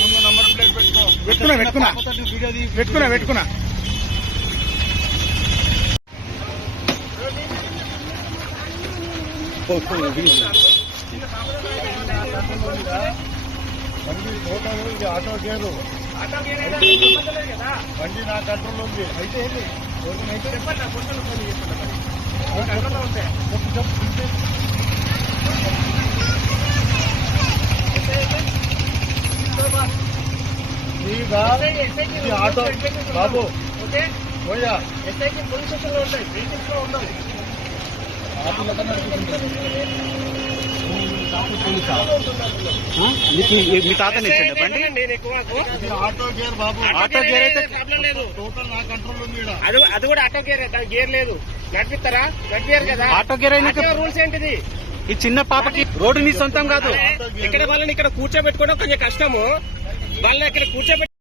ముందు number plate పెట్టుకున్నా auto gear బండి నా కంట్రోల్ ఉంది. అయితే ఆటో బాబు పోయా ఎస్ఐకి పోలీస్ స్టేషన్ లో ఉంటాయి, బేసిక్స్ లో ఉండవు. మీ తాతనే బండి ఆటో గేర్ బాబు, ఆటో గేర్ అయితే ప్రాబ్లం లేదు. టోటల్ నా కంట్రోల్ ఉంది. అది కూడా ఆటో గేర్, గేర్ లేదు. నడిపిస్తారా? నడిపారు కదా. ఆటో గేర్ అయినా రూల్స్ ఏంటిది? ఈ చిన్న పాపకి రోడ్డు నీ సొంతం కాదు. ఇక్కడ వాళ్ళని ఇక్కడ కూర్చోబెట్టుకోవడం కొంచెం కష్టము. వాళ్ళని అక్కడ కూర్చోబెట్టి